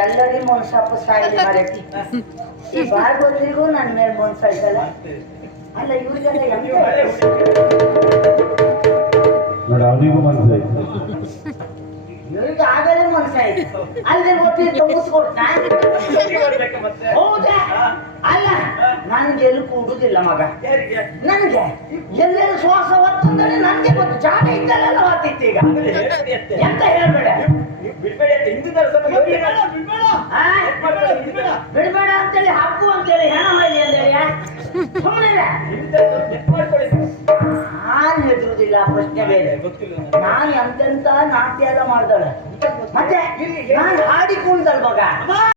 ಎಲ್ಲರಿಗೂ ಮನ್ಸಪ್ಪ ಸಾಯಿಲಿ ಮಾರೈತಿ ಈ ಭಾಗವತರಿಗೂ ನನ್ನ ಮೇಲೆ ಮನ್ಸ ಇದ್ದಲ್ಲ ಅಲ್ಲ ಇವ್ರಿಗೆಲ್ಲ ಇವ್ರಿಗೆ ಆಗಲೇ ಮನ್ಸ ಆಯ್ತು ಅಲ್ಲದೆ ಗೊತ್ತಿ ತುಂಬಿಸ್ಕೊಡ್ತ ಹೌದಾ ಅಲ್ಲ ನನ್ಗೆ ಎಲ್ಲಿ ಕೂಡುದಿಲ್ಲ ಮಗ ನನ್ಗೆ ಎಲ್ಲೆಲ್ಲ ಶ್ವಾಸ ಒತ್ತಂದ್ರೆ ನನ್ಗೆ ಗೊತ್ತು ಜಾಗ ಇದ್ದಲ್ಲೆಲ್ಲ ಒತ್ತಿತ್ತು ಈಗ ಎಂತ ಹೇಳ್ಬೇಡ ಬಿಡ್ಬೇಡ ಅಂತೇಳಿ ಹಕ್ಕು ಅಂತೇಳಿ ಹೆಣ ಮೈಲಿ ಅಂತೇಳಿ ಸುಮ್ಮನೆ ನಾನು ಹೆದರುದಿಲ್ಲ ಪ್ರಶ್ನೆ ಬೇರೆ ನಾನು ಎಂತೆಂತ ನಾಟ್ಯ ಎಲ್ಲ ಮಾಡ್ದಾಳೆ ಮತ್ತೆ ನಾನು ಹಾಡಿಕೊಂಡಲ್ ಮಗ